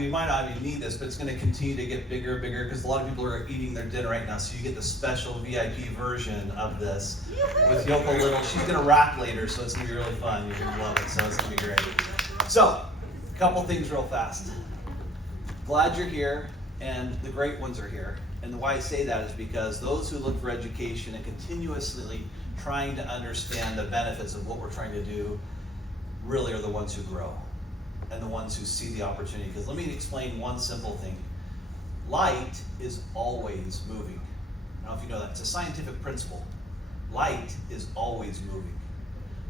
we might not even need this, but it's going to continue to get bigger and bigger because a lot of people are eating their dinner right now. So you get the special VIP version of this with Yoko Little. She's going to rap later, so it's going to be really fun. You're going to love it, so it's going to be great. So, a couple things real fast. Glad you're here, and the great ones are here. And why I say that is because those who look for education and continuously trying to understand the benefits of what we're trying to do really are the ones who grow and the ones who see the opportunity. Because let me explain one simple thing. Light is always moving. I don't know if you know that. It's a scientific principle. Light is always moving.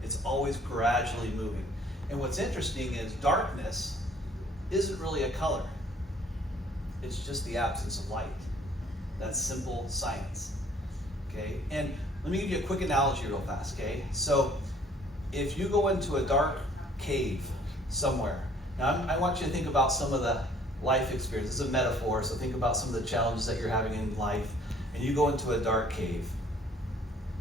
It's always gradually moving. And what's interesting is darkness isn't really a color. It's just the absence of light. That's simple science. Okay? And let me give you a quick analogy real fast, okay? So if you go into a dark cave somewhere, now I want you to think about some of the life experience. This is a metaphor, so think about some of the challenges that you're having in life, and you go into a dark cave,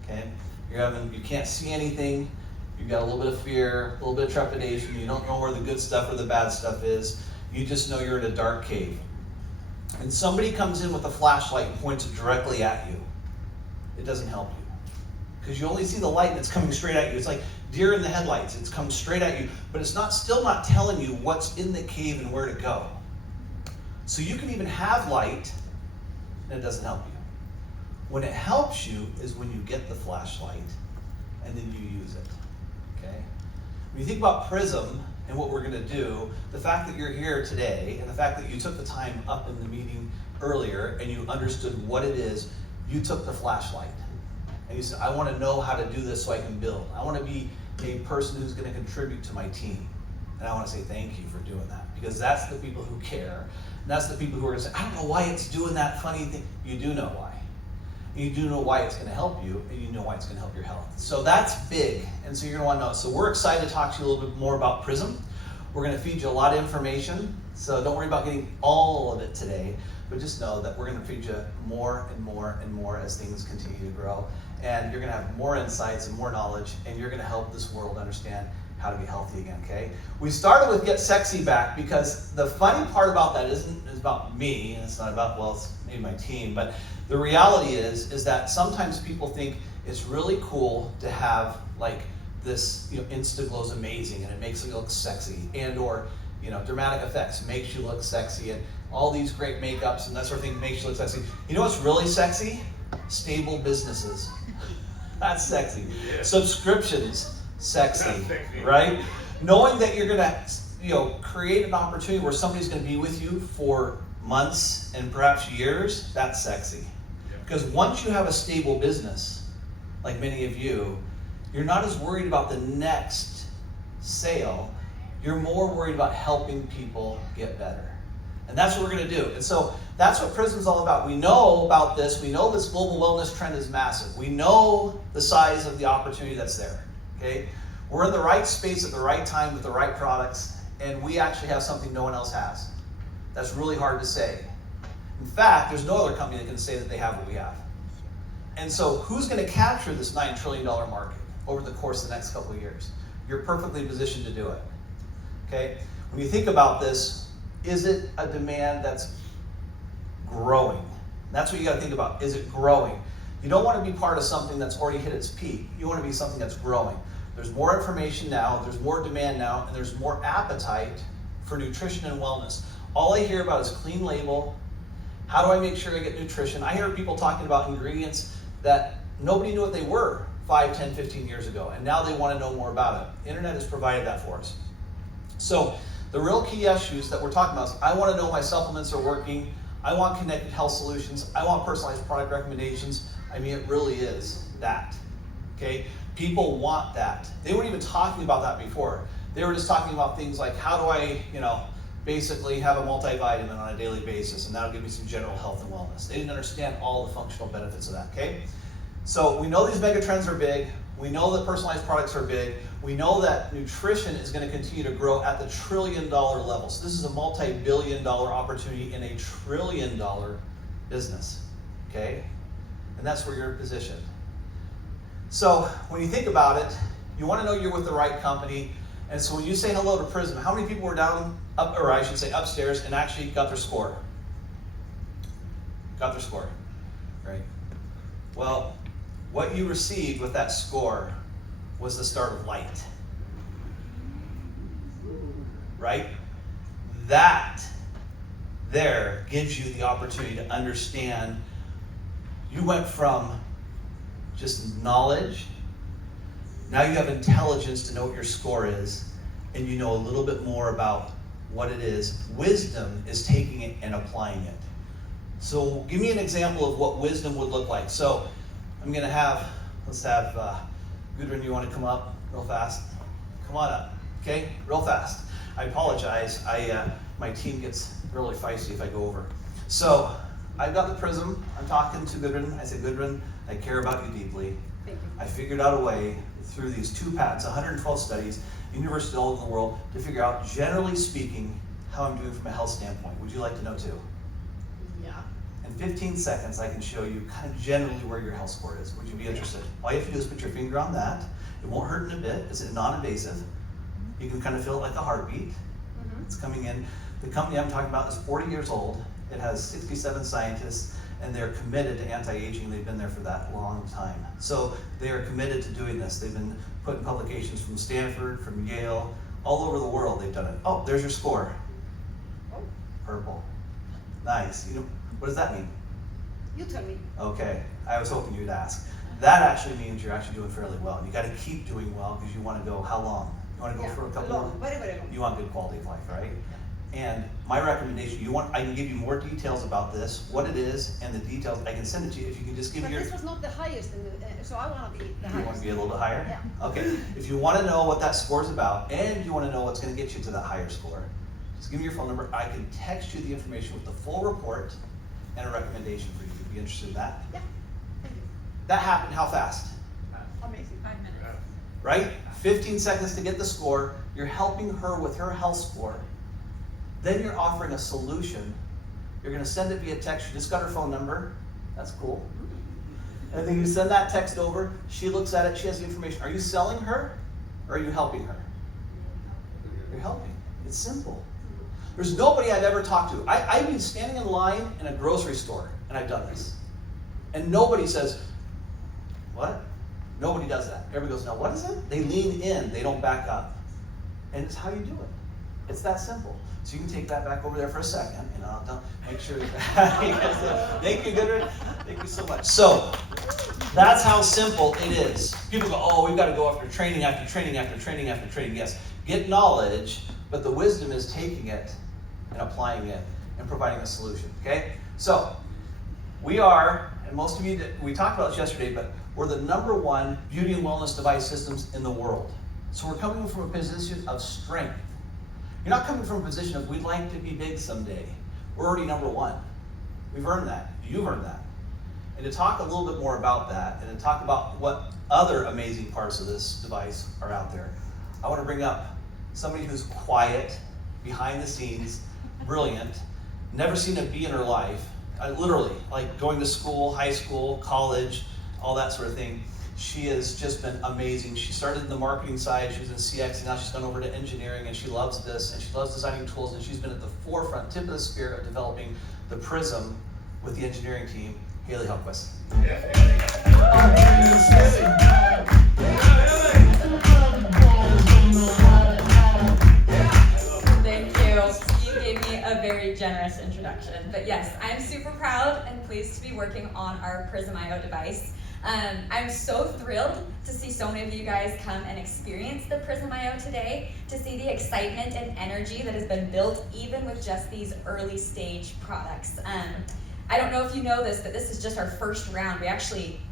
okay? You can't see anything, you've got a little bit of fear, a little bit of trepidation, you don't know where the good stuff or the bad stuff is, you just know you're in a dark cave. And somebody comes in with a flashlight and points it directly at you. It doesn't help you. Because you only see the light and it's coming straight at you. It's like deer in the headlights. It's coming straight at you, but it's still not telling you what's in the cave and where to go. So you can even have light and it doesn't help you. When it helps you is when you get the flashlight and then you use it, okay? When you think about Prysm and what we're gonna do, the fact that you're here today and the fact that you took the time up in the meeting earlier and you understood what it is, you took the flashlight. And you said, I want to know how to do this so I can build. I want to be a person who's going to contribute to my team. And I want to say thank you for doing that. Because that's the people who care. And that's the people who are going to say, I don't know why it's doing that funny thing. You do know why. And you do know why it's going to help you, and you know why it's going to help your health. So that's big. And so you're going to want to know. So we're excited to talk to you a little bit more about Prysm. We're going to feed you a lot of information. So don't worry about getting all of it today. But just know that we're going to feed you more and more and more as things continue to grow. And you're going to have more insights and more knowledge, and you're going to help this world understand how to be healthy again, okay? We started with Get Sexy Back because the funny part about that is about me, and it's not about, well, it's maybe my team, but the reality is that sometimes people think it's really cool to have like this, Insta-Glow's amazing and it makes you look sexy, and or, dramatic effects makes you look sexy, and all these great makeups and that sort of thing makes you look sexy. You know what's really sexy? Stable businesses. That's sexy. Yeah. Subscriptions, sexy, right? Knowing that you're gonna, create an opportunity where somebody's gonna be with you for months and perhaps years, that's sexy. Yeah. Because once you have a stable business, like many of you, you're not as worried about the next sale. You're more worried about helping people get better. And that's what we're going to do. And so that's what Prysm's all about. We know about this. We know this global wellness trend is massive. We know the size of the opportunity that's there. Okay? We're in the right space at the right time with the right products, and we actually have something no one else has. That's really hard to say. In fact, there's no other company that can say that they have what we have. And so who's going to capture this $9 trillion market over the course of the next couple of years? You're perfectly positioned to do it. Okay? When you think about this, is it a demand that's growing? That's what you got to think about. Is it growing? You don't want to be part of something that's already hit its peak. You want to be something that's growing. There's more information now, there's more demand now, and there's more appetite for nutrition and wellness. All I hear about is clean label. How do I make sure I get nutrition? I hear people talking about ingredients that nobody knew what they were 5, 10, 15 years ago, and now they want to know more about it. The internet has provided that for us. So the real key issues that we're talking about is I want to know my supplements are working. I want connected health solutions. I want personalized product recommendations. I mean, it really is that, okay? People want that. They weren't even talking about that before. They were just talking about things like, how do I, basically have a multivitamin on a daily basis, and that'll give me some general health and wellness. They didn't understand all the functional benefits of that, okay? So we know these mega trends are big. We know that personalized products are big. We know that nutrition is going to continue to grow at the $1 trillion level. So this is a multi-billion-dollar opportunity in a $1 trillion business, okay? And that's where you're positioned. So when you think about it, you want to know you're with the right company. And so when you say hello to Prysm, how many people were or I should say upstairs, and actually got their score? Got their score, right? Well, what you received with that score was the start of light, right? That there gives you the opportunity to understand. You went from just knowledge, now you have intelligence to know what your score is, and you know a little bit more about what it is. Wisdom is taking it and applying it. So give me an example of what wisdom would look like. So I'm going to let's have Gudrun, you want to come up real fast? Come on up, okay? Real fast. I apologize. My team gets really feisty if I go over. So I've got the Prysm. I'm talking to Gudrun. I said, Gudrun, I care about you deeply. Thank you. I figured out a way through these 2 patents, 112 studies, universities all over the world, to figure out, generally speaking, how I'm doing from a health standpoint. Would you like to know too? Yeah. In 15 seconds, I can show you kind of generally where your health score is. Would you be interested? All you have to do is put your finger on that. It won't hurt in a bit. It's non-invasive. You can kind of feel it like a heartbeat. It's coming in. The company I'm talking about is 40 years old. It has 67 scientists, and they're committed to anti-aging. They've been there for that long time. So they are committed to doing this. They've been putting publications from Stanford, from Yale, all over the world. They've done it. Oh, there's your score. Oh. Purple. Nice. What does that mean? You tell me. Okay. I was hoping you'd ask. That actually means you're actually doing fairly well. You got to keep doing well because you want to go how long? You want to go for a couple long, very, very long. You want good quality of life, right? And my recommendation, I can give you more details about this, what it is, and the details. I can send it to you if you can just give me your. This was not the highest, so I want to be the highest. You want to be a little bit higher? Yeah. Okay. If you want to know what that score is about, and you want to know what's going to get you to that higher score, just give me your phone number. I can text you the information with the full report and a recommendation for you. You'd be interested in that? Yeah. Thank you. That happened how fast? Amazing. 5 minutes. Right? 15 seconds to get the score. You're helping her with her health score. Then you're offering a solution. You're going to send it via text. You just got her phone number. That's cool. And then you send that text over. She looks at it. She has the information. Are you selling her or are you helping her? You're helping. It's simple. There's nobody I've ever talked to. I've been standing in line in a grocery store, and I've done this. And nobody says, what? Nobody does that. Everybody goes, no, what is it? They lean in. They don't back up. And it's how you do it. It's that simple. So you can take that back over there for a second, and I'll make sure that thank you, Gudrun. Thank you so much. So that's how simple it is. People go, oh, we've got to go after training after training after training after training. Yes, get knowledge, but the wisdom is taking it and applying it and providing a solution. Okay? So we are, and most of you, we talked about this yesterday, but we're the #1 beauty and wellness device systems in the world. So we're coming from a position of strength. You're not coming from a position of we'd like to be big someday. We're already #1. We've earned that. You've earned that. And to talk a little bit more about that and to talk about what other amazing parts of this device are out there, I want to bring up somebody who's quiet, behind the scenes, brilliant, never seen a B in her life, literally, like going to school, high school, college, all that sort of thing. She has just been amazing. She started in the marketing side, she was in CX, and now she's gone over to engineering, and she loves this, and she loves designing tools, and she's been at the forefront, tip of the spear of developing the Prysm with the engineering team, Haley Helquist. Thank you. You gave me a very generous introduction. But yes, I'm super proud and pleased to be working on our Prysm IO device. I'm so thrilled to see so many of you guys come and experience the Prysm IO today, to see the excitement and energy that has been built even with just these early stage products. I don't know if you know this, but this is just our first round.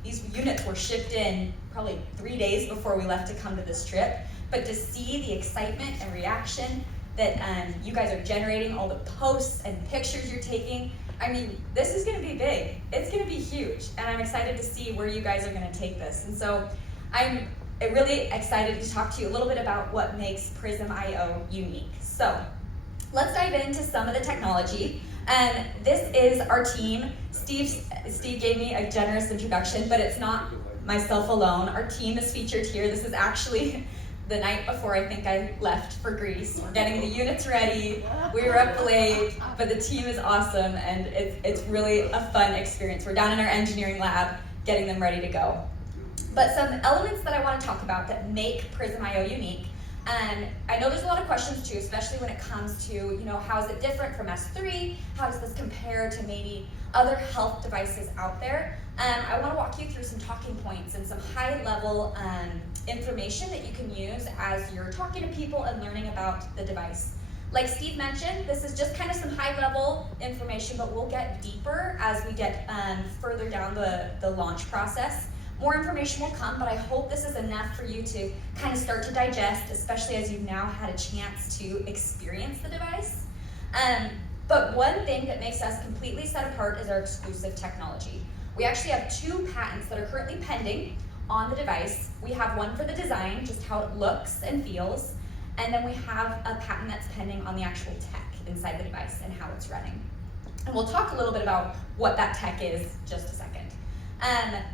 These units were shipped in probably 3 days before we left to come to this trip. But to see the excitement and reaction that you guys are generating, all the posts and pictures you're taking, I mean, this is gonna be big. It's gonna be huge, and I'm excited to see where you guys are gonna take this. And so I'm really excited to talk to you a little bit about what makes Prysm IO unique. So let's dive into some of the technology. This is our team. Steve gave me a generous introduction, but it's not myself alone. Our team is featured here. This is actually the night before I think I left for Greece. We're getting the units ready. We were up late, but the team is awesome, and it's really a fun experience. We're down in our engineering lab getting them ready to go. But some elements that I want to talk about that make Prysm.io unique, and I know there's a lot of questions too, especially when it comes to, how is it different from S3? How does this compare to maybe other health devices out there? I want to walk you through some talking points and some high-level information that you can use as you're talking to people and learning about the device. Like Steve mentioned, this is just kind of some high-level information, but we'll get deeper as we get further down the launch process. More information will come, but I hope this is enough for you to kind of start to digest, especially as you've now had a chance to experience the device. But one thing that makes us completely set apart is our exclusive technology. We actually have 2 patents that are currently pending on the device. We have one for the design, just how it looks and feels, and then we have a patent that's pending on the actual tech inside the device and how it's running. And we'll talk a little bit about what that tech is just a second.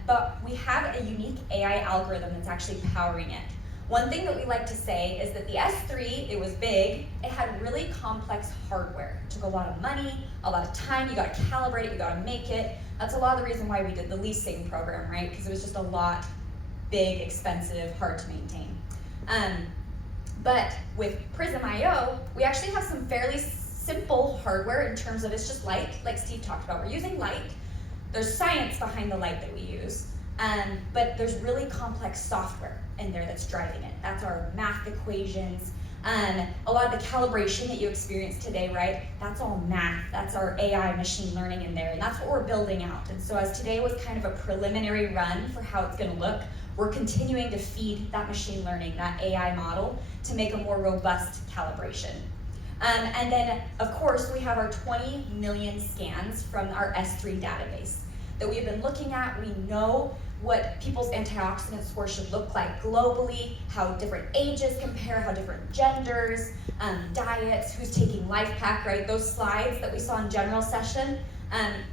But we have a unique AI algorithm that's actually powering it. One thing that we like to say is that the S3, it was big, it had really complex hardware. It took a lot of money, a lot of time, you gotta calibrate it, you gotta make it. That's a lot of the reason why we did the leasing program, right? Because it was just a lot big, expensive, hard to maintain. But with Prysm.io, we actually have some fairly simple hardware in terms of it's just light, like Steve talked about. We're using light. There's science behind the light that we use, but there's really complex software in there that's driving it. That's our math equations. A lot of the calibration that you experience today, right? That's all math. That's our AI machine learning in there, and that's what we're building out. And so as today was kind of a preliminary run for how it's gonna look, we're continuing to feed that machine learning, that AI model, to make a more robust calibration. And then, of course, we have our 20 million scans from our S3 database that we've been looking at. We know what people's antioxidant score should look like globally, how different ages compare, how different genders, diets, who's taking LifePak, right? Those slides that we saw in general session,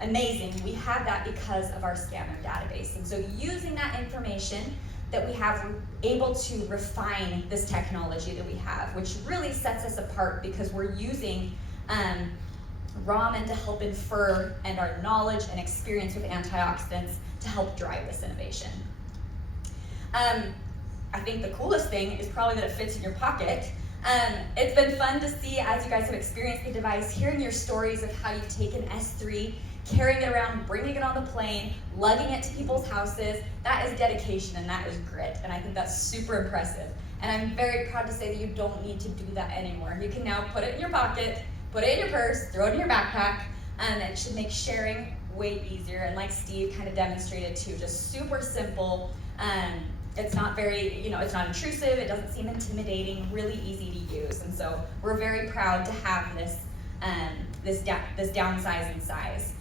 amazing. We have that because of our scanner database. And so using that information that we have, we're able to refine this technology that we have, which really sets us apart because we're using Raman to help infer and our knowledge and experience with antioxidants to help drive this innovation. I think the coolest thing is probably that it fits in your pocket. It's been fun to see as you guys have experienced the device, hearing your stories of how you've taken S3, carrying it around, bringing it on the plane, lugging it to people's houses. That is dedication and that is grit, and I think that's super impressive. And I'm very proud to say that you don't need to do that anymore. You can now put it in your pocket, put it in your purse, throw it in your backpack, and it should make sharing way easier. And like Steve kind of demonstrated too, just super simple. It's not very, it's not intrusive, it doesn't seem intimidating, really easy to use. And so we're very proud to have this downsizing size.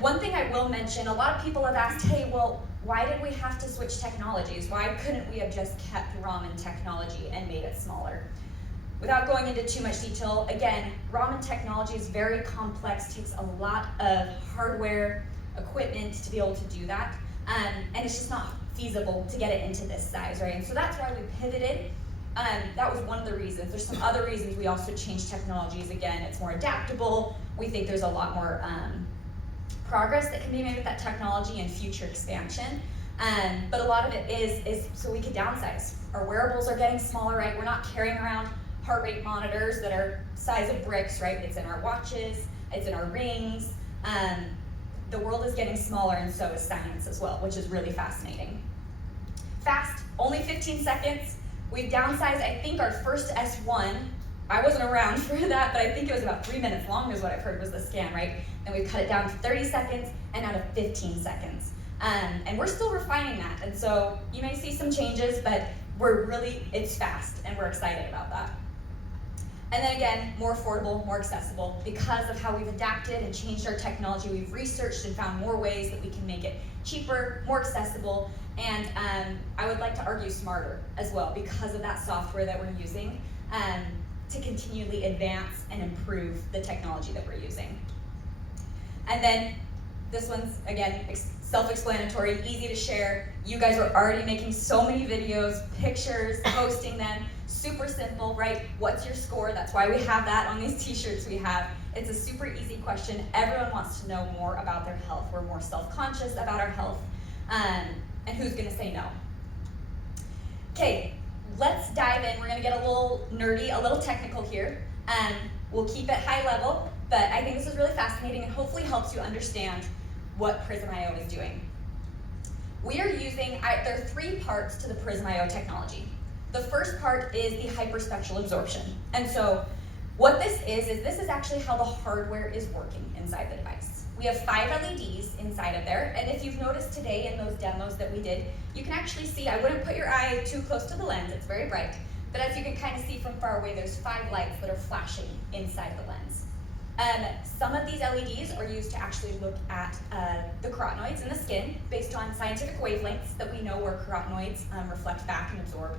One thing I will mention, a lot of people have asked, hey, well, why did we have to switch technologies? Why couldn't we have just kept Raman technology and made it smaller? Without going into too much detail, again, Raman technology is very complex, takes a lot of hardware, equipment to be able to do that, and it's just not feasible to get it into this size, right? And so that's why we pivoted. That was one of the reasons. There's some other reasons we also changed technologies. Again, it's more adaptable. We think there's a lot more progress that can be made with that technology and future expansion. But a lot of it is so we could downsize. Our wearables are getting smaller, right? We're not carrying around heart rate monitors that are size of bricks, right? It's in our watches, it's in our rings. The world is getting smaller, and so is science as well, which is really fascinating. Fast, only 15 seconds. We've downsized, I think, our first S1. I wasn't around for that, but I think it was about 3 minutes long is what I've heard was the scan, right? Then we've cut it down to 30 seconds and out of 15 seconds. And we're still refining that. And so you may see some changes, but it's fast, and we're excited about that. And then again, more affordable, more accessible. Because of how we've adapted and changed our technology, we've researched and found more ways that we can make it cheaper, more accessible, and I would like to argue smarter as well because of that software that we're using to continually advance and improve the technology that we're using. And then This one's, again, self-explanatory, easy to share. You guys are already making so many videos, pictures, posting them. Super simple, right? What's your score? That's why we have that on these t-shirts we have. It's a super easy question. Everyone wants to know more about their health. We're more self-conscious about our health. And who's gonna say no? Okay, let's dive in. We're gonna get a little nerdy, a little technical here. We'll keep it high level, but I think this is really fascinating and hopefully helps you understand what Prysm.io is doing. We are using, there are 3 parts to the Prysm.io technology. The first part is the hyperspectral absorption. And so what this is this is actually how the hardware is working inside the device. We have 5 LEDs inside of there, and if you've noticed today in those demos that we did, you can actually see, I wouldn't put your eye too close to the lens, it's very bright, but as you can kind of see from far away, there's 5 lights that are flashing inside the lens. Some of these LEDs are used to actually look at the carotenoids in the skin based on scientific wavelengths that we know where carotenoids reflect back and absorb.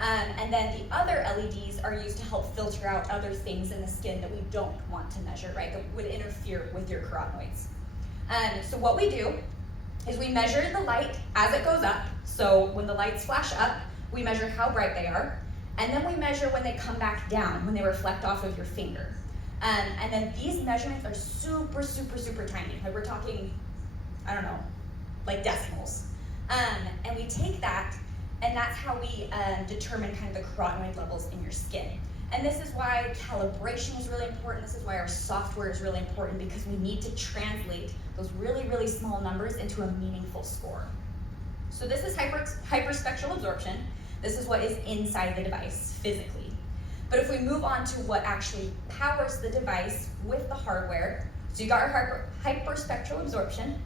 And then the other LEDs are used to help filter out other things in the skin that we don't want to measure, right, that would interfere with your carotenoids. So what we do is we measure the light as it goes up. So when the lights flash up, we measure how bright they are. And then we measure when they come back down, when they reflect off of your finger. And then these measurements are super, super, super tiny. Like we're talking, I don't know, like decimals. And we take that, and that's how we determine kind of the carotenoid levels in your skin. And this is why calibration is really important. This is why our software is really important, because we need to translate those really, really small numbers into a meaningful score. So this is hyperspectral absorption. This is what is inside the device physically. But if we move on to what actually powers the device with the hardware, so you got our hyperspectral absorption,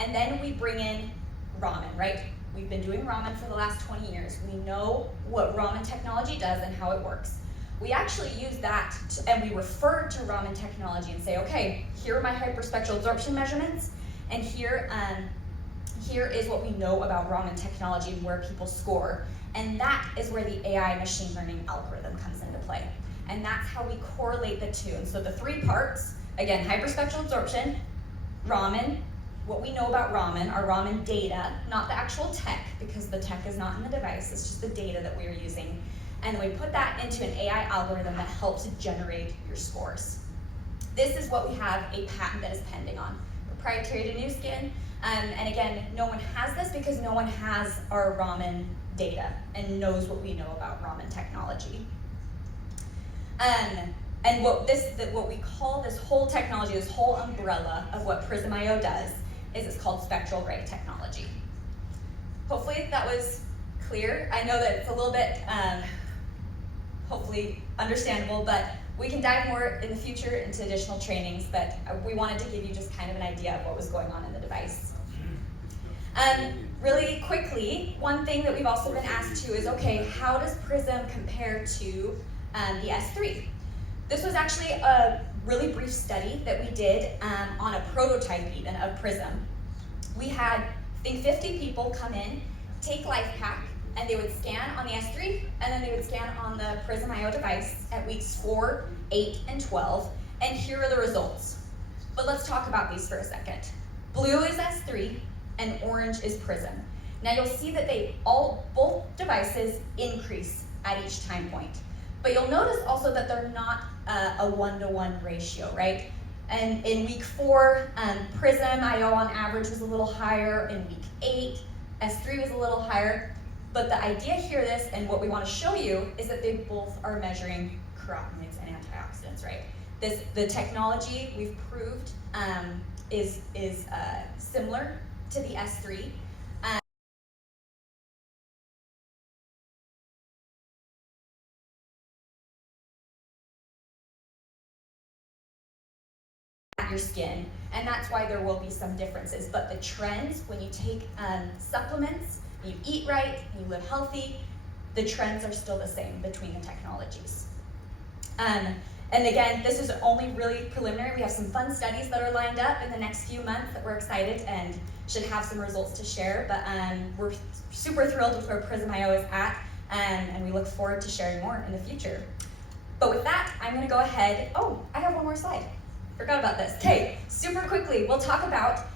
and then we bring in Raman, right? We've been doing Raman for the last 20 years. We know what Raman technology does and how it works. We actually use that, and we refer to Raman technology and say, okay, here are my hyperspectral absorption measurements, and here is what we know about Raman technology and where people score. And that is where the AI machine learning algorithm comes into play. And that's how we correlate the two. And so the 3 parts, again, hyperspectral absorption, Raman, what we know about Raman, our Raman data, not the actual tech, because the tech is not in the device, it's just the data that we are using. And we put that into an AI algorithm that helps generate your scores. This is what we have a patent that is pending on, proprietary to Nu Skin. And again, no one has this because no one has our Raman data and knows what we know about Raman technology. And what we call this whole technology, this whole umbrella of what Prysm.io does, is it's called spectral ray technology. Hopefully that was clear. I know that it's a little bit, hopefully understandable, but we can dive more in the future into additional trainings, but we wanted to give you just kind of an idea of what was going on in the device. Really quickly, one thing that we've also been asked to is, okay, how does Prysm compare to the S3? This was actually a really brief study that we did on a prototype even of Prysm. We had, I think, 50 people come in, take LifePack, and they would scan on the S3, and then they would scan on the Prysm.io device at weeks 4, 8, and 12, and here are the results. But let's talk about these for a second. Blue is S3, and orange is Prysm. Now you'll see that both devices increase at each time point. But you'll notice also that they're not a 1-to-1 ratio, right? And in week 4, Prysm.io on average was a little higher. In week 8, S3 was a little higher. But the idea here and what we want to show you is that they both are measuring carotenoids and antioxidants, right? The technology we've proved is similar to the S3. Your skin, and that's why there will be some differences. But the trends, when you take supplements, you eat right, and you live healthy, the trends are still the same between the technologies. And again, this is only really preliminary. We have some fun studies that are lined up in the next few months that we're excited and should have some results to share. But we're super thrilled with where Prysm.io is at, and we look forward to sharing more in the future. But with that, I'm going to go ahead. Oh, I have one more slide. Forgot about this. Okay, super quickly, we'll talk about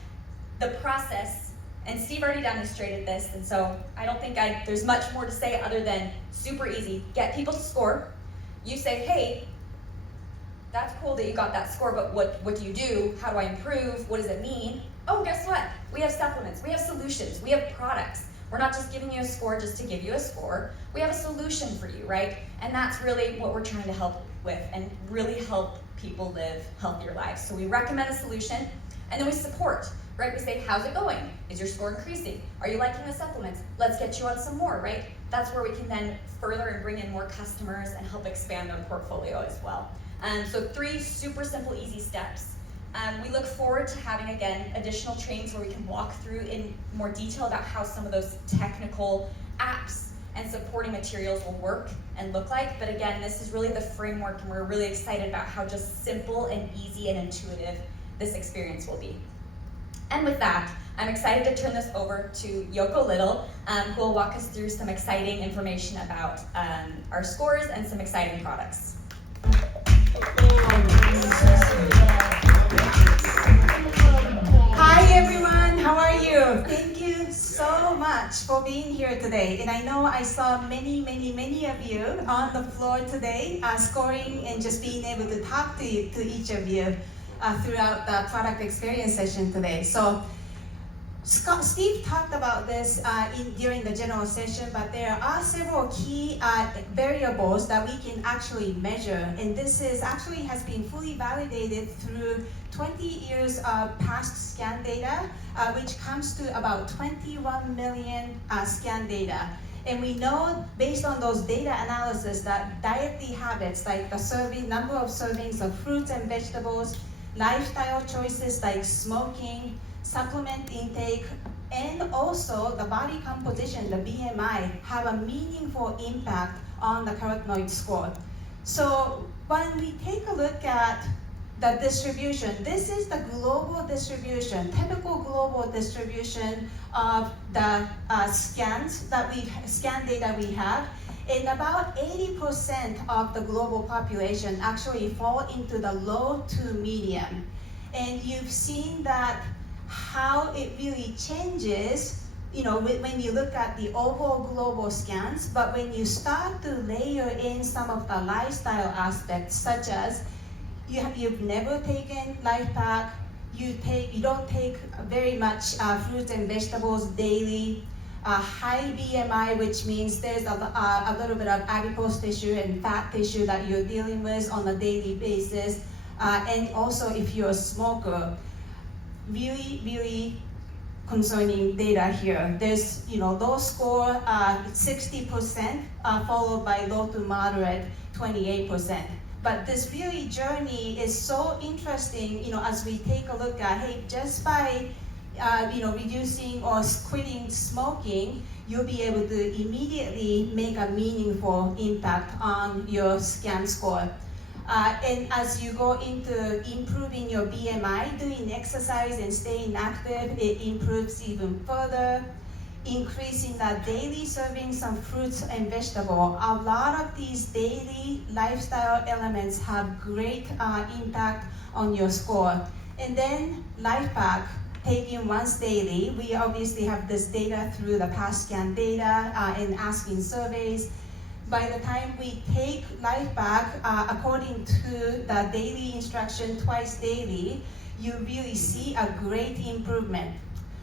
the process, and Steve already demonstrated this, and so I don't think there's much more to say other than super easy. Get people to score. You say, hey, that's cool that you got that score, but what do you do? How do I improve? What does it mean? Oh, guess what? We have supplements, we have solutions, we have products. We're not just giving you a score just to give you a score. We have a solution for you, right? And that's really what we're trying to help with and really help people live healthier lives. So we recommend a solution, and then we support, right? We say, how's it going? Is your score increasing? Are you liking the supplements? Let's get you on some more, right? That's where we can then further and bring in more customers and help expand their portfolio as well. So 3 super simple, easy steps. We look forward to having, again, additional trainings where we can walk through in more detail about how some of those technical apps and supporting materials will work and look like. But again, this is really the framework, and we're really excited about how just simple and easy and intuitive this experience will be. And with that, I'm excited to turn this over to Yoko Little, who will walk us through some exciting information about our scores and some exciting products. Hi everyone, how are you? Thank you so much for being here today. And I know I saw many of you on the floor today, scoring and just being able to talk to each of you throughout the product experience session today. So Steve talked about this during the general session, but there are several key variables that we can actually measure, and this has been fully validated through 20 years of past scan data, which comes to about 21 million scan data. And we know, based on those data analysis, that dietary habits like the number of servings of fruits and vegetables, lifestyle choices like smoking, supplement intake, and also the body composition, the BMI, have a meaningful impact on the carotenoid score. So when we take a look at the distribution, this is the global distribution, typical global distribution of the scan data we have. And about 80% of the global population actually fall into the low to medium. And you've seen that how it really changes, when you look at the overall global scans, but when you start to layer in some of the lifestyle aspects, such as you've never taken Life Pack, you don't take very much fruits and vegetables daily, high BMI, which means there's a little bit of adipose tissue and fat tissue that you're dealing with on a daily basis, and also if you're a smoker. Really concerning data here. There's, low score 60%, followed by low to moderate 28%. But this really journey is so interesting, as we take a look at, hey, just by reducing or quitting smoking, you'll be able to immediately make a meaningful impact on your scan score. And as you go into improving your BMI, doing exercise and staying active, it improves even further. Increasing the daily servings of fruits and vegetables. A lot of these daily lifestyle elements have great impact on your score. And then Life Pack, taking once daily. We obviously have this data through the past scan data and asking surveys. By the time we take Life Pack, according to the daily instruction twice daily, you really see a great improvement.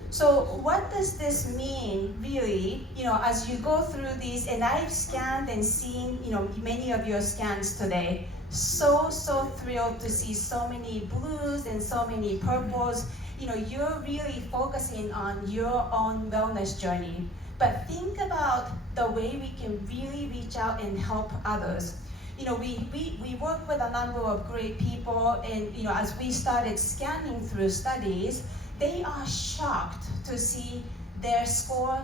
So what does this mean, really, as you go through these, and I've scanned and seen, many of your scans today. So thrilled to see so many blues and so many purples. You're really focusing on your own wellness journey. But think about the way we can really reach out and help others. We work with a number of great people, and as we started scanning through studies, they are shocked to see their score,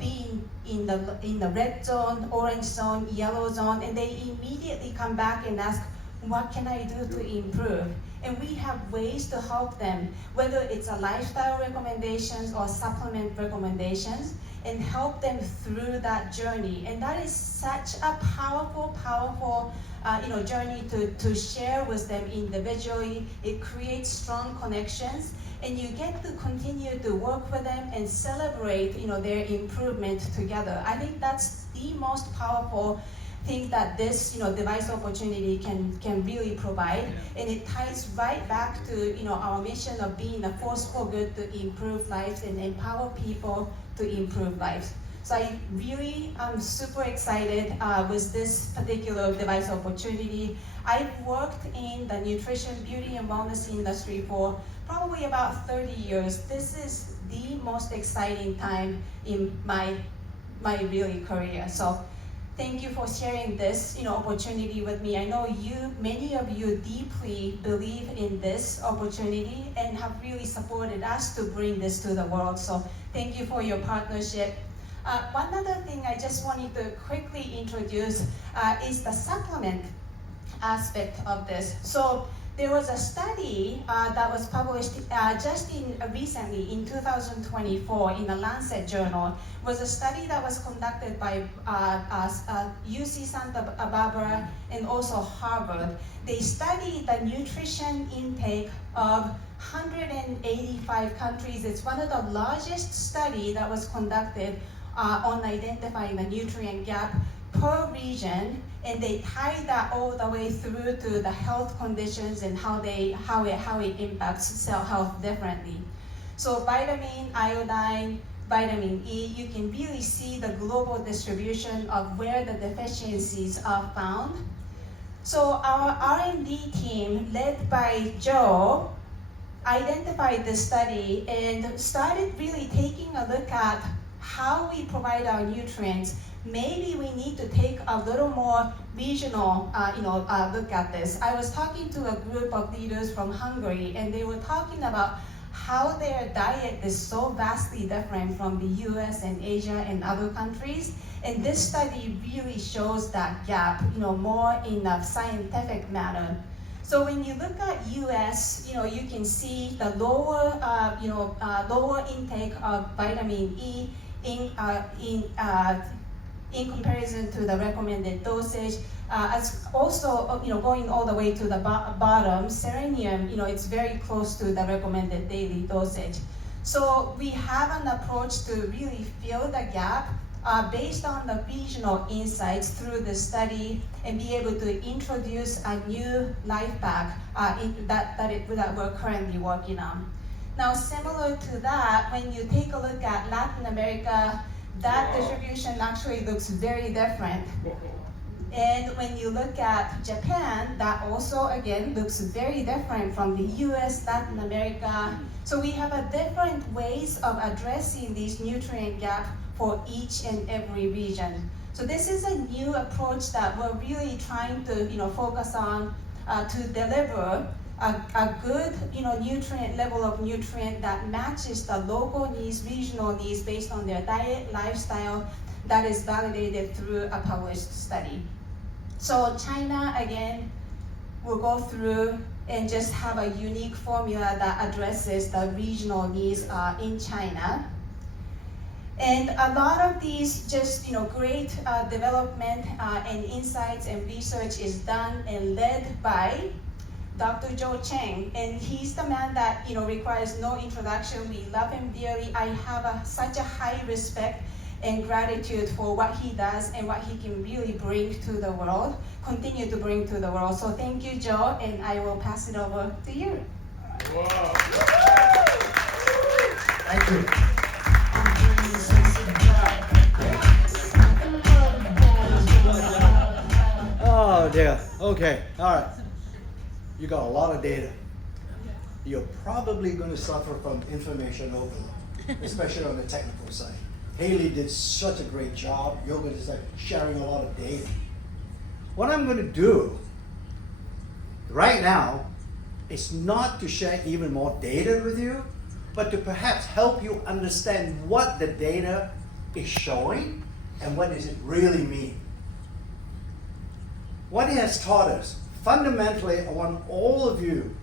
being in the red zone, orange zone, yellow zone, and they immediately come back and ask, what can I do to improve? And we have ways to help them, whether it's a lifestyle recommendations or supplement recommendations, and help them through that journey. And that is such a powerful journey to share with them individually. It creates strong connections, and you get to continue to work with them and celebrate, their improvement together. I think that's the most powerful thing that this, device opportunity can really provide, and it ties right back to, our mission of being a force for good to improve lives and empower people to improve lives. So I really am super excited with this particular device opportunity. I've worked in the nutrition, beauty, and wellness industry for probably about 30 years. This is the most exciting time in my really career. So thank you for sharing this opportunity with me. I know many of you deeply believe in this opportunity and have really supported us to bring this to the world. So thank you for your partnership. One other thing I just wanted to quickly introduce is the supplement aspect of this. So there was a study that was published just recently in 2024 in the Lancet journal. It was a study that was conducted by UC Santa Barbara and also Harvard. They studied the nutrition intake of 185 countries. It's one of the largest studies that was conducted on identifying the nutrient gap per region, and they tied that all the way through to the health conditions and how it impacts cell health differently. So vitamin, iodine, vitamin E, you can really see the global distribution of where the deficiencies are found. So our R&D team, led by Joe, identified this study and started really taking a look at how we provide our nutrients. Maybe we need to take a little more regional look at this. I was talking to a group of leaders from Hungary, and they were talking about how their diet is so vastly different from the US and Asia and other countries. And this study really shows that gap, more in a scientific manner. So when you look at US, you can see the lower intake of vitamin E in comparison to the recommended dosage. As also, going all the way to the bottom, selenium, it's very close to the recommended daily dosage. So we have an approach to really fill the gap based on the regional insights through the study and be able to introduce a new life pack that we're currently working on. Now, similar to that, when you take a look at Latin America, that distribution actually looks very different. And when you look at Japan, that also, again, looks very different from the US, Latin America. So we have different ways of addressing these nutrient gap for each and every region. So this is a new approach that we're really trying to focus on to deliver a good nutrient level of nutrient that matches the local needs, regional needs based on their diet, lifestyle, that is validated through a published study. So China, again, will go through and just have a unique formula that addresses the regional needs in China. And a lot of these just great development and insights and research is done and led by Dr. Joe Cheng, and he's the man that requires no introduction. We love him dearly. I have such a high respect and gratitude for what he does and what he can really bring to the world, continue to bring to the world. So thank you, Joe, and I will pass it over to you. Wow. Thank you. Oh dear. Okay. All right. You got a lot of data. You're probably going to suffer from information overload, especially on the technical side. Haley did such a great job. You're going to start sharing a lot of data. What I'm going to do right now is not to share even more data with you, but to perhaps help you understand what the data is showing and what does it really mean. What it has taught us, fundamentally, I want all of you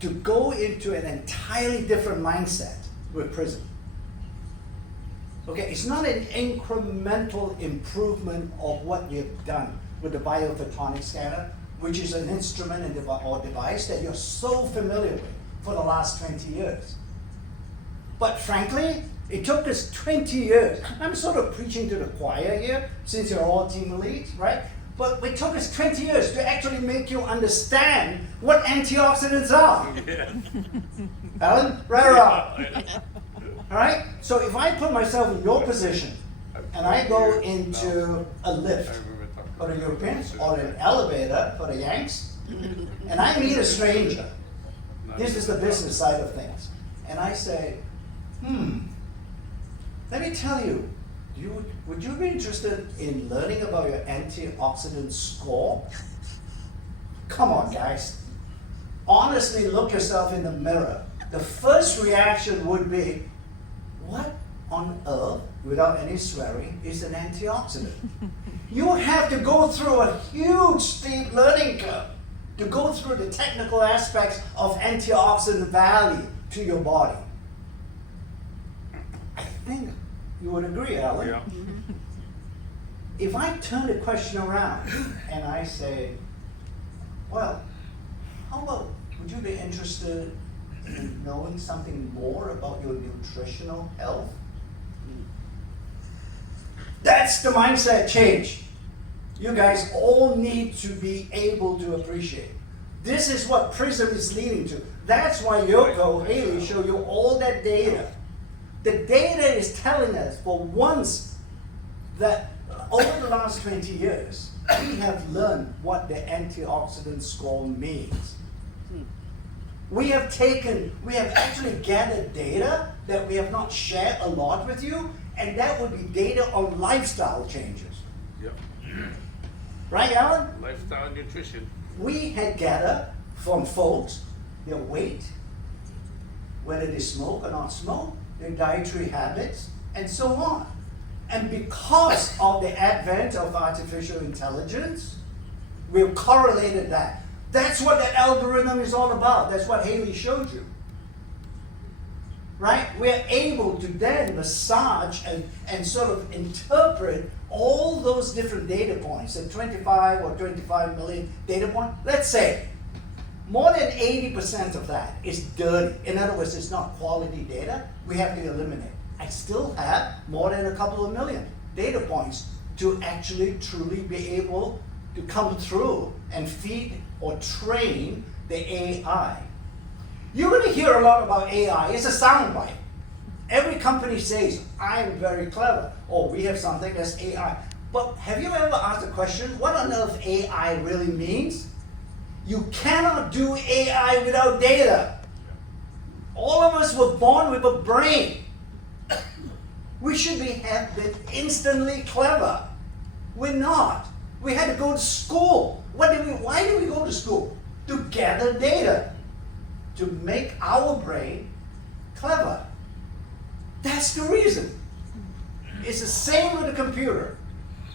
to go into an entirely different mindset with Prysm. Okay, it's not an incremental improvement of what you've done with the biophotonic scanner, which is an instrument or device that you're so familiar with. for the last 20 years. But frankly, it took us 20 years. I'm sort of preaching to the choir here, since you're all team leads, right? But it took us 20 years to actually make you understand what antioxidants are. Alan, right or wrong? All right? So if I put myself in your position, and I go into a lift for the Europeans, or an elevator for the Yanks, and I meet a stranger, this is the business side of things, and I say, let me tell you, would you be interested in learning about your antioxidant score? Come on, guys. Honestly, look yourself in the mirror. The first reaction would be, what on earth, without any swearing, is an antioxidant? You have to go through a huge, steep learning curve to go through the technical aspects of antioxidant value to your body. I think you would agree, Alan. Yeah. If I turn the question around and I say, well, how about, would you be interested in knowing something more about your nutritional health? That's the mindset change. You guys all need to be able to appreciate. This is what Prysm is leading to. That's why Yoko, Haley show you all that data. The data is telling us for once that over the last 20 years, we have learned what the antioxidant score means. We have actually gathered data that we have not shared a lot with you, and that would be data on lifestyle changes. Yep. Right, Alan? Lifestyle and nutrition. We had gathered from folks their weight, whether they smoke or not smoke, their dietary habits, and so on. And because of the advent of artificial intelligence, we've correlated that. That's what that algorithm is all about. That's what Haley showed you. Right? We're able to then massage and sort of interpret all those different data points, the 25 or 25 million data points. Let's say more than 80% of that is dirty. In other words, it's not quality data. We have to eliminate. I still have more than a couple of million data points to actually truly be able to come through and feed or train the AI. You're going to hear a lot about AI. It's a soundbite. Every company says, I'm very clever, or we have something that's AI. But have you ever asked the question, what on earth AI really means? You cannot do AI without data. All of us were born with a brain. We should have been instantly clever. We're not. We had to go to school. Why did we go to school? To gather data, to make our brain clever. That's the reason. It's the same with the computer.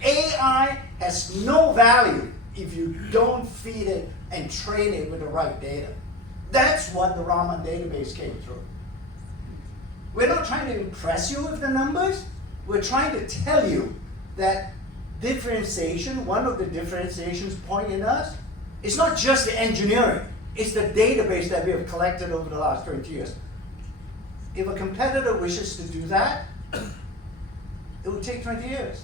AI has no value if you don't feed it and train it with the right data. That's what the Raman database came through. We're not trying to impress you with the numbers. We're trying to tell you that differentiation, one of the differentiations point in us, it's not just the engineering, it's the database that we have collected over the last 20 years. If a competitor wishes to do that, it would take 20 years.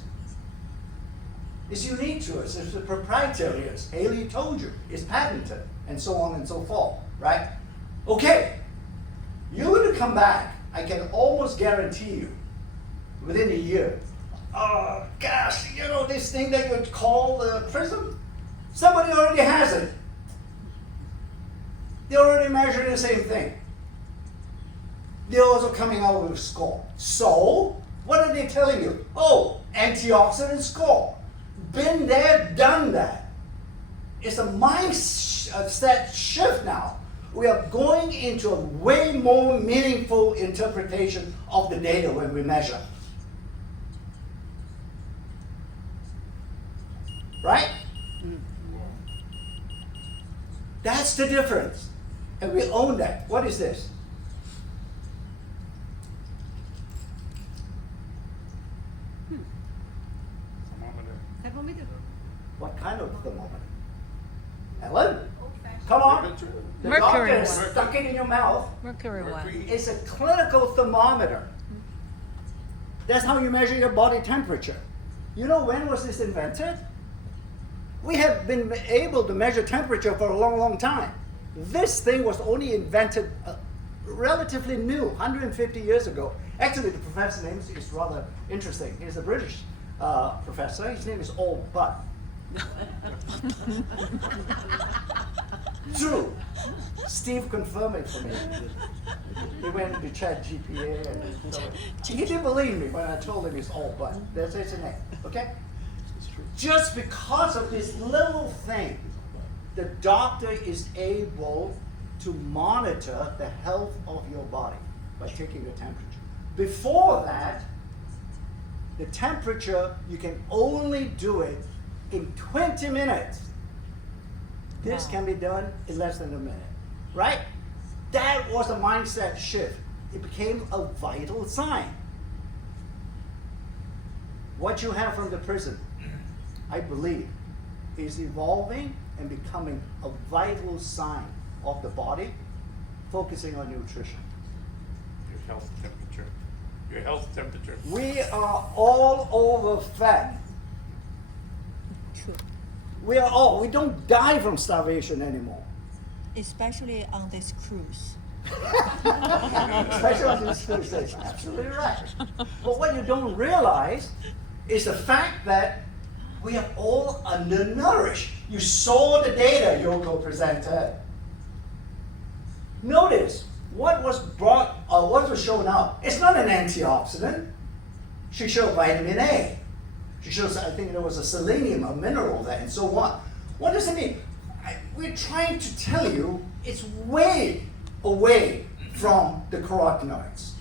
It's unique to us, it's proprietary to us. Haley told you, it's patented, and so on and so forth, right? Okay, you're going to come back, I can almost guarantee you, within a year. Oh gosh, you know this thing that you call the Prysm? Somebody already has it. They're already measuring the same thing. They're also coming out with a score. So, what are they telling you? Oh, antioxidant score. Been there, done that. It's a mindset shift now. We are going into a way more meaningful interpretation of the data when we measure. Right? That's the difference. And we own that. What is this? Thermometer. Thermometer. What kind of thermometer? Ellen? Come on. The Mercury doctor one. stuck it in your mouth. Mercury one. It's a clinical thermometer. That's how you measure your body temperature. You know when was this invented? We have been able to measure temperature for a long, long time. This thing was only invented relatively new, 150 years ago. Actually, the professor's name is rather interesting. He's a British professor. His name is Old Butt. True. Steve confirmed it for me. He went to chat GPA and he didn't believe me when I told him it's Old Butt. That's his name. Okay? Just because of this little thing, the doctor is able to monitor the health of your body by taking the temperature. Before that, the temperature, you can only do it in 20 minutes. This can be done in less than a minute, right? That was a mindset shift. It became a vital sign. What you have from the Prysm, I believe, is evolving and becoming a vital sign of the body, focusing on nutrition. Your health temperature. Your health temperature. We are all overfed. True. We don't die from starvation anymore. Especially on this cruise. Especially on this cruise, that's absolutely right. But what you don't realize is the fact that we are all undernourished. You saw the data Yoko presented. Notice what was shown out. It's not an antioxidant. She showed vitamin A. She shows, I think there was a selenium, a mineral there, and so on. What does it mean? We're trying to tell you it's way away from the carotenoids.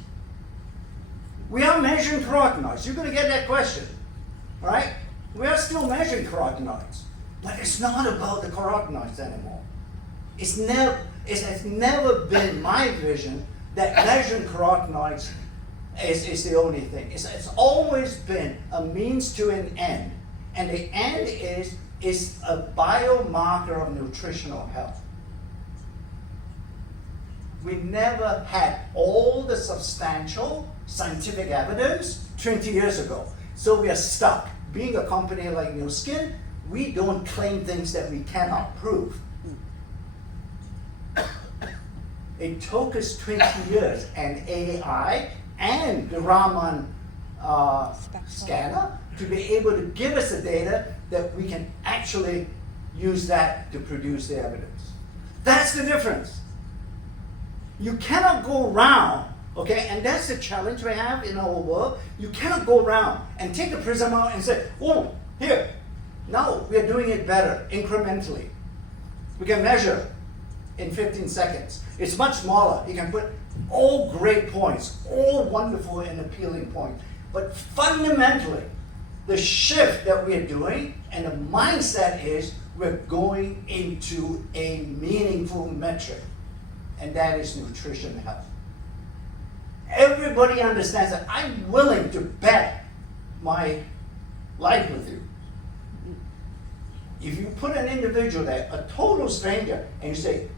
We are measuring carotenoids. You're going to get that question, all right? We are still measuring carotenoids, but it's not about the carotenoids anymore. It has never been my vision that measuring carotenoids is the only thing. It's always been a means to an end, and the end is a biomarker of nutritional health. We never had all the substantial scientific evidence 20 years ago, so we are stuck. Being a company like New Skin, we don't claim things that we cannot prove. It took us 20 years and AI and the Raman scanner to be able to give us the data that we can actually use that to produce the evidence. That's the difference. You cannot go around, okay, and that's the challenge we have in our world. You cannot go around and take the Prysm out and say, oh, here, now we are doing it better, incrementally. We can measure in 15 seconds. It's much smaller. You can put all great points, all wonderful and appealing points. But fundamentally, the shift that we're doing and the mindset is we're going into a meaningful metric, and that is nutrition health. Everybody understands that. I'm willing to bet my life with you. If you put an individual there, a total stranger, and you say,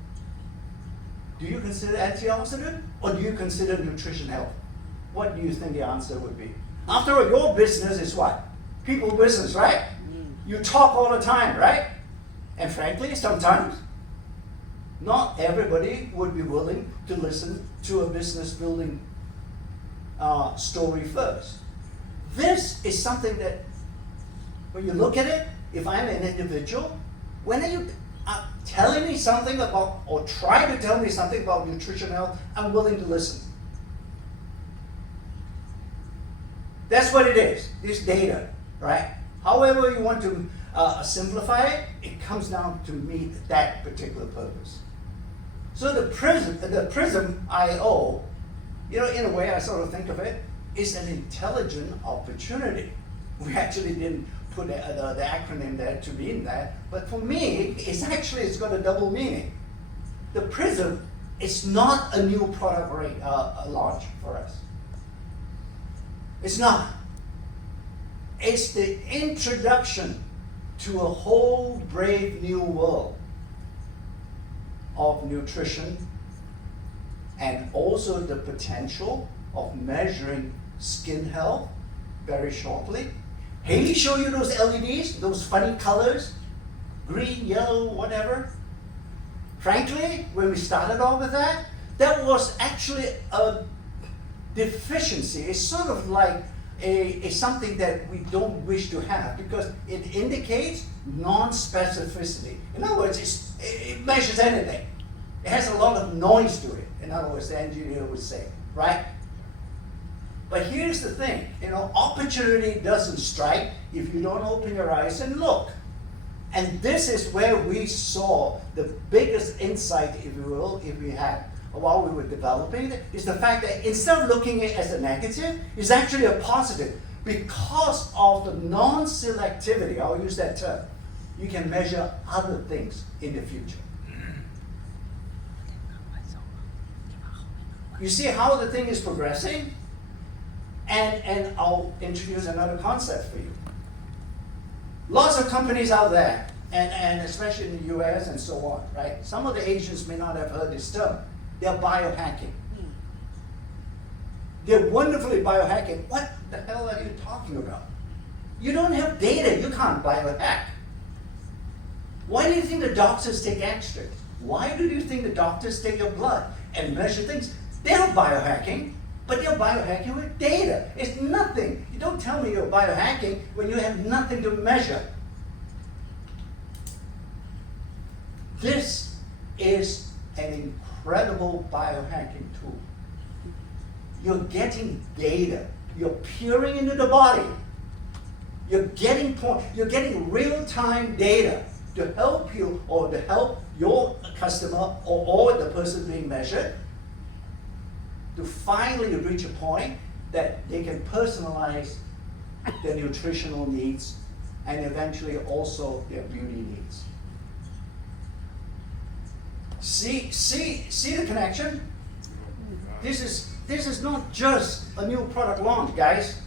do you consider antioxidant or do you consider nutrition health? What do you think the answer would be? After all, your business is what? People business, right? You talk all the time, right? And frankly, sometimes not everybody would be willing to listen to a business building story first. This is something that, when you look at it, if I'm an individual, when are you telling me something about, or try to tell me something about nutrition health, I'm willing to listen. That's what it is, this data, right? However you want to simplify it, it comes down to meet that particular purpose. So the Prysm IO, you know, in a way I sort of think of it, is an intelligent opportunity. We actually didn't put the acronym there to mean that, but for me, it's got a double meaning. The Prysm is not a new product launch for us. It's not. It's the introduction to a whole brave new world. of nutrition and also the potential of measuring skin health very shortly. Haley showed you those LEDs, those funny colors, green, yellow, whatever. Frankly, when we started off with that, that was actually a deficiency. It's sort of like a something that we don't wish to have because it indicates non-specificity. In other words, it measures anything. It has a lot of noise to it. In other words, the engineer would say, right? But here's the thing, opportunity doesn't strike if you don't open your eyes and look. And this is where we saw the biggest insight, if you will, if we had, while we were developing it, is the fact that instead of looking at it as a negative, it's actually a positive. Because of the non-selectivity, I'll use that term, you can measure other things in the future. You see how the thing is progressing? And I'll introduce another concept for you. Lots of companies out there, and especially in the US and so on, right? Some of the Asians may not have heard this term. They're biohacking. They're wonderfully biohacking. What the hell are you talking about? You don't have data, you can't biohack. Why do you think the doctors take extracts? Why do you think the doctors take your blood and measure things? They're not biohacking, but you're biohacking with data. It's nothing. You don't tell me you're biohacking when you have nothing to measure. This is an incredible biohacking tool. You're getting data. You're peering into the body. You're getting real-time data to help you or to help your customer or the person being measured to finally reach a point that they can personalize their nutritional needs and eventually also their beauty needs. See the connection? This is not just a new product launch, guys.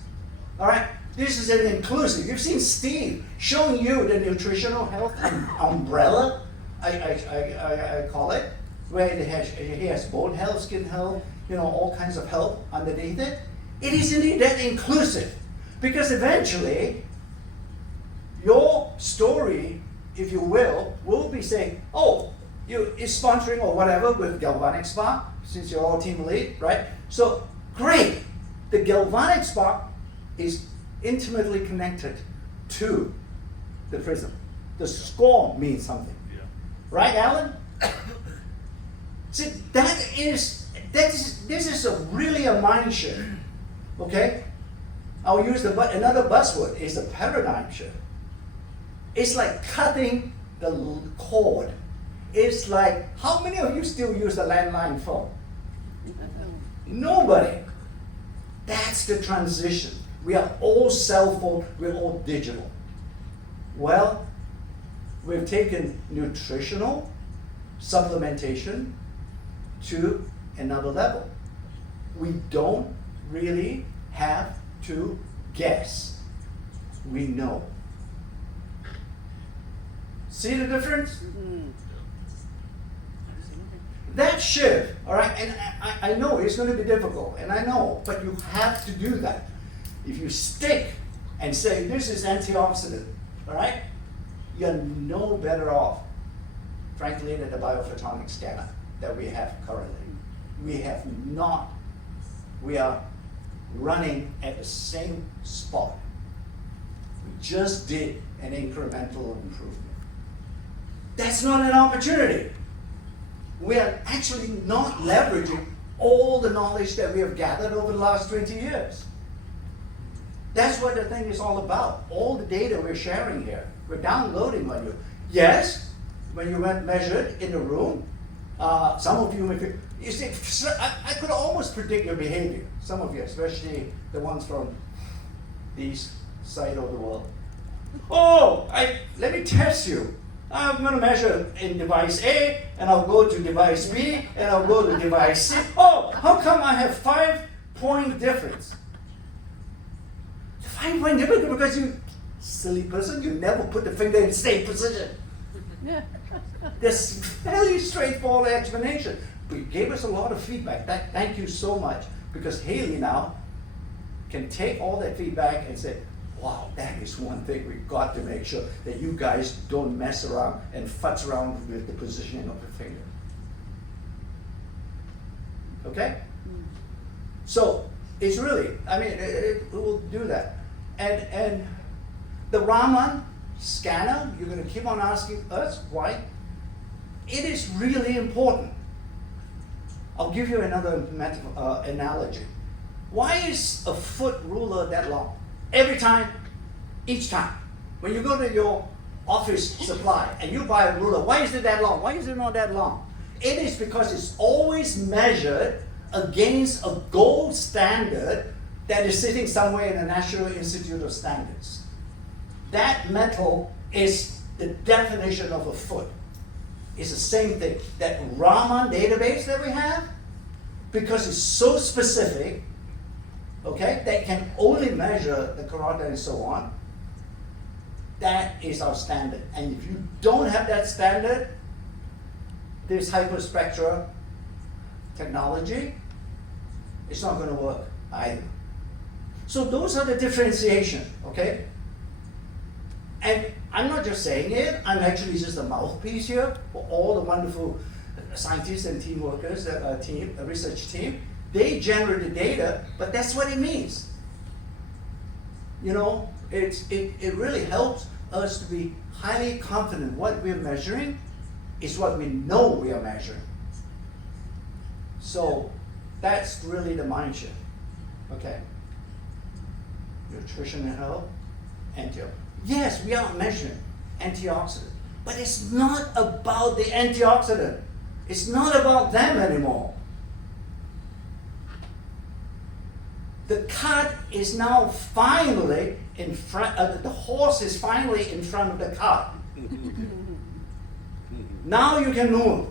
All right? This is an inclusive. You've seen Steve showing you the nutritional health umbrella, I call it, where he has bone health, skin health, all kinds of health underneath it. It is indeed that inclusive. Because eventually, your story, if you will be saying, oh, is sponsoring or whatever with Galvanic Spa, since you're all team elite, right? So, great. The Galvanic Spa is intimately connected to the Prysm. The score means something. Yeah. Right, Alan? See, this is really a mind shift, okay? I'll use another buzzword, is a paradigm shift. It's like cutting the cord. It's like, how many of you still use a landline phone? Nobody. That's the transition. We are all cell phone, we're all digital. Well, we've taken nutritional supplementation to another level. We don't really have to guess. We know. See the difference? That shift, all right, and I know it's going to be difficult, and I know, but you have to do that. If you stick and say, this is antioxidant, all right, you're no better off, frankly, than the biophotonic scanner that we have currently. We are running at the same spot. We just did an incremental improvement. That's not an opportunity. We are actually not leveraging all the knowledge that we have gathered over the last 20 years. That's what the thing is all about. All the data we're sharing here, we're downloading on you. Yes, when you went measured in the room, some of you may feel, you see, I could almost predict your behavior. Some of you, especially the ones from the east side of the world. Oh, let me test you. I'm going to measure in device A, and I'll go to device B, and I'll go to device C. Oh, how come I have 5-point difference? 5-point difference because you, silly person, you never put the finger in the same position. This fairly straightforward explanation. But it gave us a lot of feedback. Thank you so much. Because Haley now can take all that feedback and say, wow, that is one thing we've got to make sure that you guys don't mess around and futz around with the positioning of the finger. Okay? So it's really, I mean, it will do that. And the Raman scanner, you're going to keep on asking us why. It is really important. I'll give you another analogy. Why is a foot ruler that long? Every time, each time. When you go to your office supply and you buy a ruler, why is it that long? Why is it not that long? It is because it's always measured against a gold standard that is sitting somewhere in the National Institute of Standards. That metal is the definition of a foot. It's the same thing. That Raman database that we have, because it's so specific, okay, that can only measure the carotid and so on, that is our standard. And if you don't have that standard, this hyperspectra technology, it's not going to work either. So those are the differentiation, okay? And I'm not just saying it, I'm actually just a mouthpiece here for all the wonderful scientists and team workers, research team. They generate the data, but that's what it means. You know, it really helps us to be highly confident what we're measuring is what we know we are measuring. So that's really the mind shift. Okay. Nutrition and health, antioxidant. Yes, we are measuring antioxidant, but it's not about the antioxidant. It's not about them anymore. The cart is now finally in front, the horse is finally in front of the cart. Now you can move.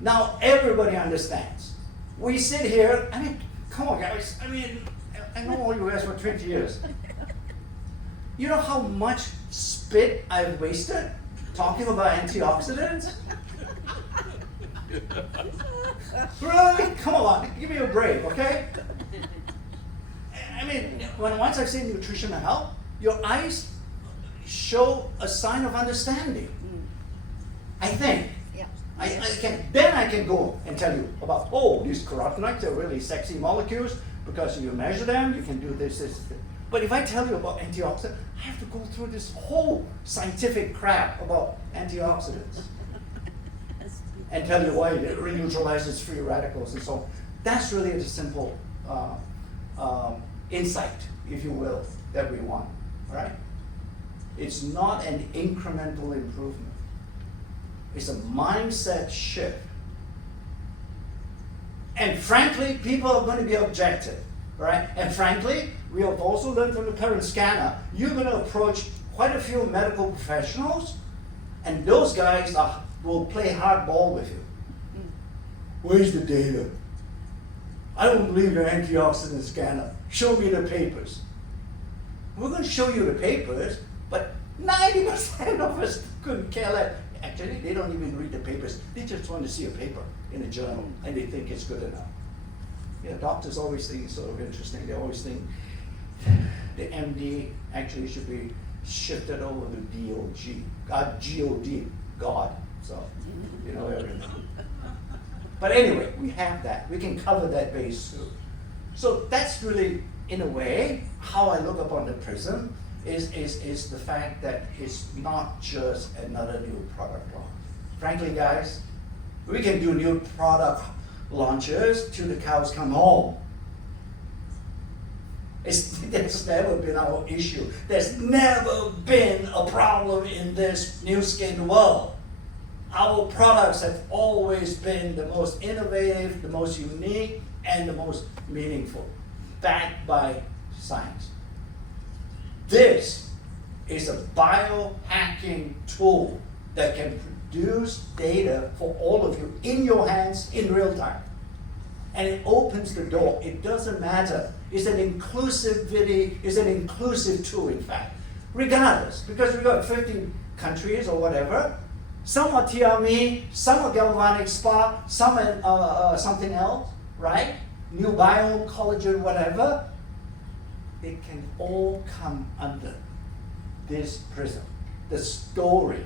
Now everybody understands. We sit here, I mean, come on guys, I mean, I know all you guys for 20 years. You know how much spit I've wasted talking about antioxidants? Really? Come on, give me a break, okay? I mean, once I say nutrition and health, your eyes show a sign of understanding. I think. Yeah. Then I can go and tell you about, oh, these carotenoids are really sexy molecules because you measure them, you can do this. But if I tell you about antioxidants, I have to go through this whole scientific crap about antioxidants and tell you why it neutralizes free radicals and so on. That's really the simple insight, if you will, that we want, all right? It's not an incremental improvement. It's a mindset shift. And frankly, people are going to be objective, right? And frankly, we have also learned from the current scanner, you're going to approach quite a few medical professionals, and those guys will play hardball with you. Where's the data? I don't believe your antioxidant scanner. Show me the papers. We're going to show you the papers, but 90% of us couldn't care less. Actually, they don't even read the papers. They just want to see a paper in a journal, and they think it's good enough. Yeah, doctors always think it's sort of interesting. They always think the MD actually should be shifted over to DOG, G-O-D, God. So, you know everything. But anyway, we have that. We can cover that base too. So that's really, in a way, how I look upon the Prysm is the fact that it's not just another new product launch. Frankly, guys, we can do new product launches till the cows come home. That's never been our issue. There's never been a problem in this new skin world. Our products have always been the most innovative, the most unique, and the most meaningful, backed by science. This is a biohacking tool that can produce data for all of you in your hands in real time. And it opens the door. It doesn't matter. It's an inclusivity, it's an inclusive tool, in fact. Regardless, because we've got 50 countries or whatever. Some are TRME, some are galvanic spark, some are something else, right? New biome, collagen, whatever. It can all come under this prism. The story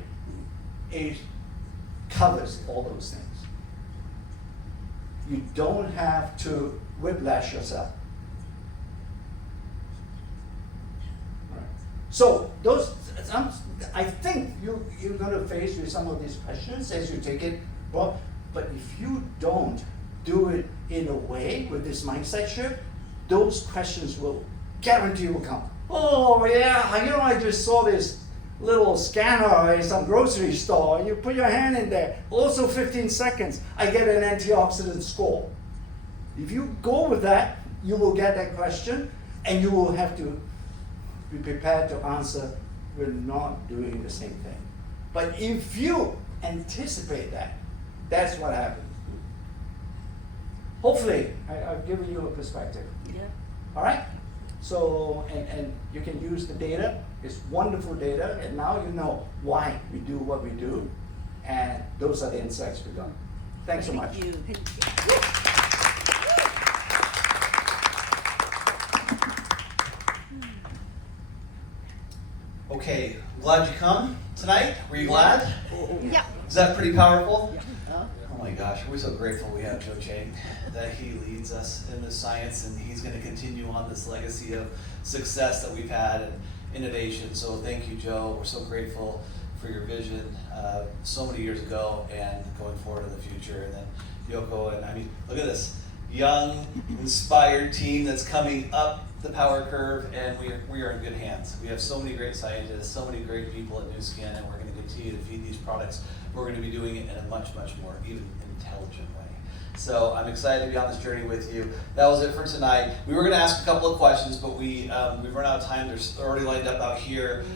covers all those things. You don't have to whiplash yourself. Right. So I think you're going to face with some of these questions as you take it. But if you don't do it in a way with this mindset shift, those questions will guarantee will come. Oh yeah, I just saw this little scanner in some grocery store. You put your hand in there. Also 15 seconds, I get an antioxidant score. If you go with that, you will get that question, and you will have to be prepared to answer, we're not doing the same thing. But if you anticipate that, that's what happens. Hopefully, I've given you a perspective. Yeah. All right? So, and you can use the data. It's wonderful data, and now you know why we do what we do. And those are the insights we got. Thanks so much. Thank you. Okay, glad you come tonight. Were you glad? Yeah. Is that pretty powerful? Oh my gosh, we're so grateful we have Joe Chang, that he leads us in this science, and he's going to continue on this legacy of success that we've had and innovation. So thank you, Joe. We're so grateful for your vision so many years ago and going forward in the future. And then Yoko, and I mean, look at this young, inspired team that's coming up the power curve, and we are in good hands. We have so many great scientists, so many great people at New Skin, and we're going to continue to feed these products. We're going to be doing it in a much, much more even intelligent way. So I'm excited to be on this journey with you. That was it for tonight. We were going to ask a couple of questions, but we've run out of time. They're already lined up out here.